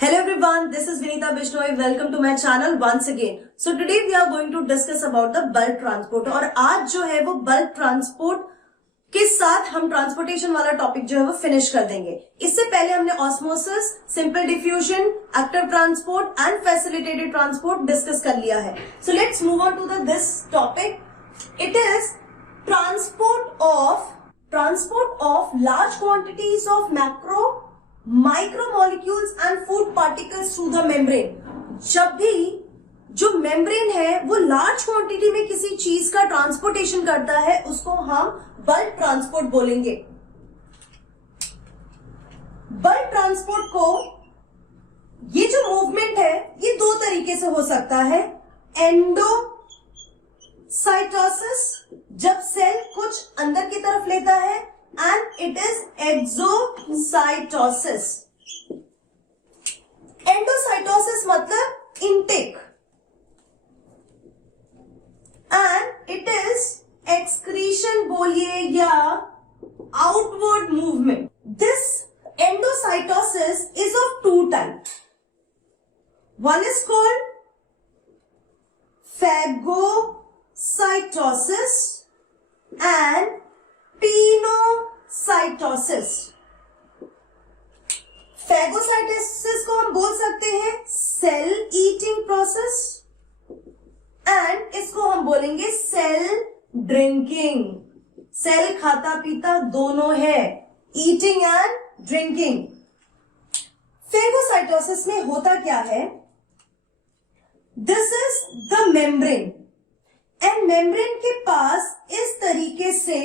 Hello everyone, this is Vinita Bishnoi. Welcome to my channel once again. So today we are going to discuss about the bulk transport और आज जो है वो bulk transport के साथ हम transportation वाला टॉपिक जो है वो फिनिश कर देंगे। इससे पहले हमने osmosis, simple diffusion, active transport and facilitated transport discuss कर लिया है। So let's move on to this topic. It is transport of large quantities of micromolecules and food particles through the membrane. जब भी जो मेम्ब्रेन है वो large quantity में किसी चीज का ट्रांसपोर्टेशन करता है उसको हम बल्क ट्रांसपोर्ट बोलेंगे। बल्क ट्रांसपोर्ट को ये जो मूवमेंट है ये दो तरीके से हो सकता है। एंडोसाइटोसिस, जब सेल कुछ अंदर की तरफ लेता है, and it is exocytosis. Endocytosis मतलब intake and it is excretion बोलिए या outward movement. This endocytosis is of two type. One is called phagocytosis and pinocytosis. Phagocytosis को हम बोल सकते हैं सेल ईटिंग प्रोसेस एंड इसको हम बोलेंगे सेल ड्रिंकिंग। सेल खाता पीता दोनों है, ईटिंग एंड ड्रिंकिंग। फेगोसाइटोसिस में होता क्या है? This is the membrane and membrane के पास इस तरीके से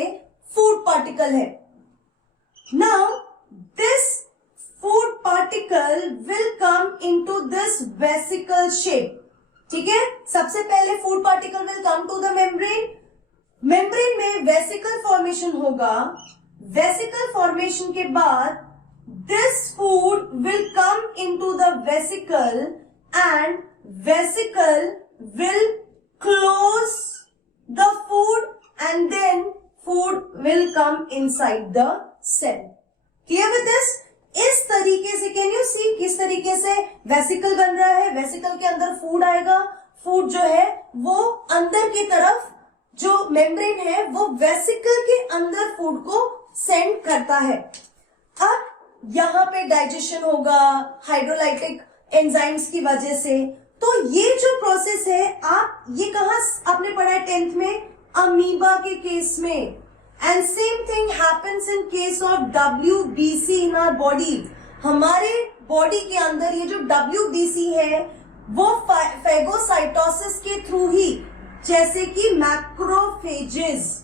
फूड पार्टिकल है। Now this food particle will come into this vesicle shape. ठीक है, सबसे पहले food particle will come to the membrane. Membrane में वेसिकल फॉर्मेशन होगा। वेसिकल फॉर्मेशन के बाद this food will come into the vesicle and vesicle will close the food and then food will come inside the cell. Clear with this? इस तरीके से can you see किस तरीके से vesicle बन रहा है। वेसिकल के अंदर फूड आएगा। फूड जो है वो अंदर की तरफ जो मेम्ब्रेन है वो वेसिकल के अंदर फूड को सेंड करता है। अब यहाँ पे डाइजेशन होगा हाइड्रोलाइटिक एंजाइम्स की वजह से। तो ये जो प्रोसेस है आप ये कहाँ आपने पढ़ा है 10th में? अमीबा के केस में। And same thing happens in case of WBC in our body. हमारे बॉडी के अंदर ये जो WBC है वो फेगोसाइटोसिस के थ्रू ही, जैसे कि मैक्रोफेजेस,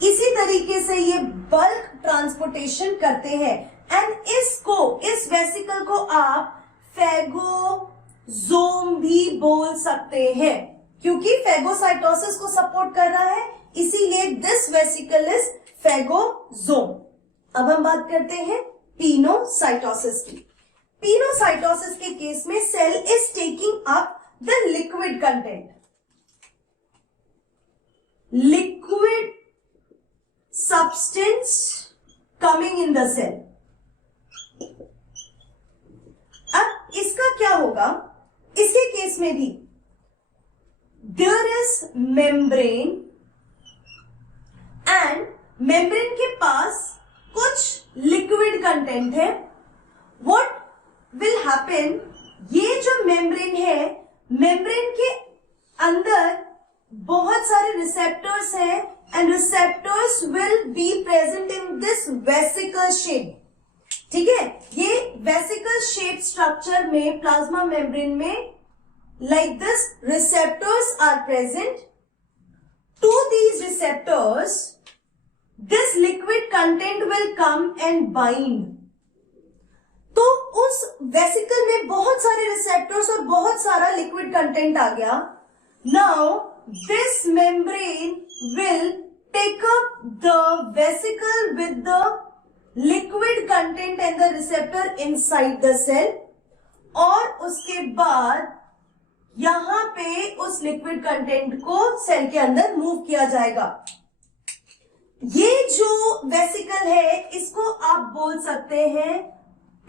इसी तरीके से ये बल्क ट्रांसपोर्टेशन करते हैं। एंड इस वेसिकल को आप फेगोजोम भी बोल सकते हैं क्योंकि फेगोसाइटोसिस को सपोर्ट कर रहा है, इसीलिए दिस वेसिकल इज फेगोजोम। अब हम बात करते हैं पिनोसाइटोसिस की। पिनोसाइटोसिस के केस में cell is taking up the liquid content. Liquid substance coming in the cell. अब इसका क्या होगा? इसके केस में भी there is membrane and membrane के पास कुछ liquid content है। What will happen? ये जो membrane है, membrane के अंदर बहुत सारे receptors हैं and receptors will be present in this vesicle shape। ठीक है, ये vesicle shape structure में plasma membrane में like this receptors are present. To these receptors this liquid content will come and bind. तो उस वेसिकल में बहुत सारे रिसेप्टर्स और बहुत सारा लिक्विड कंटेंट आ गया। Now this membrane will take up the vesicle with the liquid content and the receptor inside the cell और उसके बाद यहां पे उस लिक्विड कंटेंट को सेल के अंदर मूव किया जाएगा। ये जो वेसिकल है इसको आप बोल सकते हैं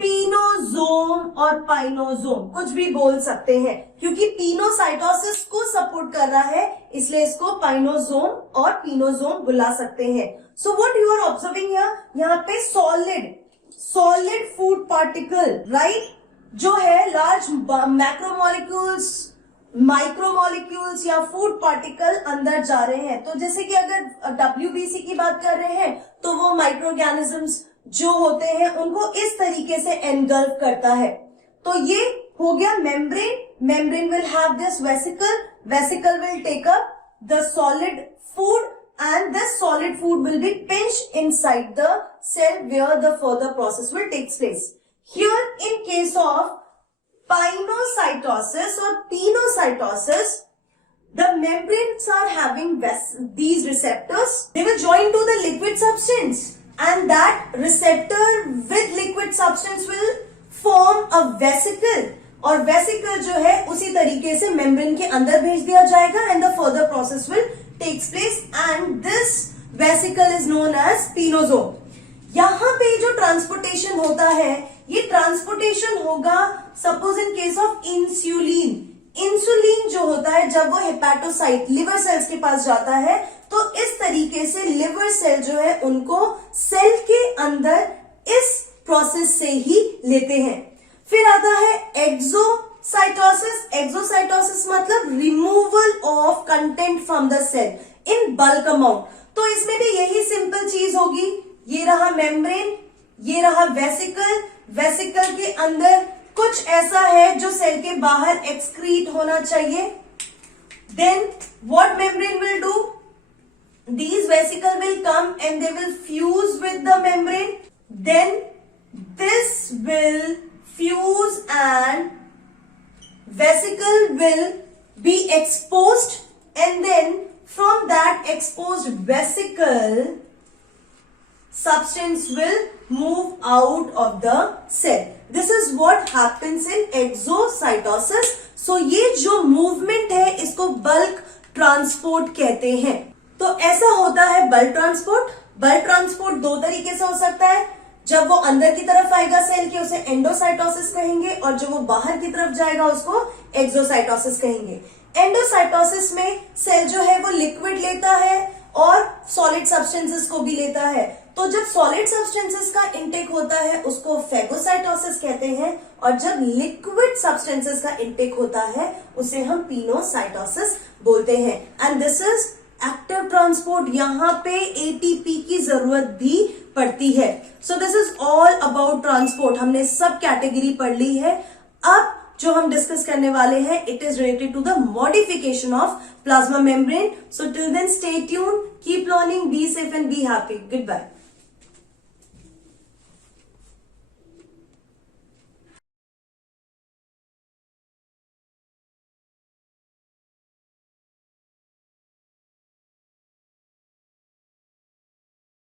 पीनोजोम और पाइनोजोम, कुछ भी बोल सकते हैं, क्योंकि पीनोसाइटोसिस को सपोर्ट कर रहा है, इसलिए इसको पाइनोजोम और पीनोजोम बुला सकते हैं. So what you are observing यहाँ पे सॉलिड फूड पार्टिकल, राइट, जो है लार्ज मैक्रोमोलिक्यूल्स, माइक्रोमोलिक्यूल्स या फूड पार्टिकल अंदर जा रहे हैं. तो जैसे कि अगर WBC की बात कर रहे हैं तो वो माइक्रो ऑर्गेनिजम्स जो होते हैं उनको इस तरीके से एनगल्फ करता है. तो ये हो गया membrane will have this vesicle will take up the solid food and this solid food will be pinched inside the cell where the further process will take place. Here in case of pinocytosis or penocytosis, the membranes are having these receptors. They will join to the liquid substance and that receptor with liquid substance will form a vesicle. और vesicle जो है उसी तरीके से membrane के अंदर भेज दिया जाएगा and the further process will takes place and this vesicle is known as pinosome. यहाँ पे जो ट्रांसपोर्टेशन होता है, ये ट्रांसपोर्टेशन होगा suppose in case of insulin जो होता है जब वो हेपेटोसाइट लिवर सेल्स के पास जाता है, तो इस तरीके से लिवर सेल जो है उनको सेल के अंदर इस प्रोसेस से ही लेते हैं. फिर आता है एक्सोसाइटोसिस मतलब removal of content from the cell in bulk amount. तो इसमें भी यही सिंपल चीज होगी, ये रहा मेम्ब्रेन, ये रहा वेसिकल के अंदर कुछ ऐसा है जो सेल के बाहर एक्सक्रीट होना चाहिए. Then what membrane will do, these vesicle will come and they will fuse with the membrane. Then this will fuse and vesicle will be exposed, and then from that exposed vesicle substance will move out of the cell. This is what happens in exocytosis. So ये जो movement है इसको bulk transport कहते हैं. तो ऐसा होता है बल्क ट्रांसपोर्ट दो तरीके से हो सकता है. जब वो अंदर की तरफ आएगा सेल के उसे एंडोसाइटोसिस कहेंगे, और जब वो बाहर की तरफ जाएगा उसको एक्सोसाइटोसिस कहेंगे. एंडोसाइटोसिस में सेल जो है वो लिक्विड लेता है और सॉलिड सब्सटेंसेस को भी लेता है. तो जब सॉलिड सब्सटेंसेस का इंटेक होता है उसको फेगोसाइटोसिस कहते हैं, और जब लिक्विड सब्सटेंसेस का इंटेक होता है उसे हम पीनोसाइटोसिस बोलते हैं. And this is active transport. यहाँ पे एटीपी की जरूरत भी पड़ती है. So this is all about transport. हमने सब कैटेगरी पढ़ ली है. अब जो हम डिस्कस करने वाले हैं it is related to the modification of plasma membrane. So till then stay tuned, keep learning, be safe and be happy. Good bye.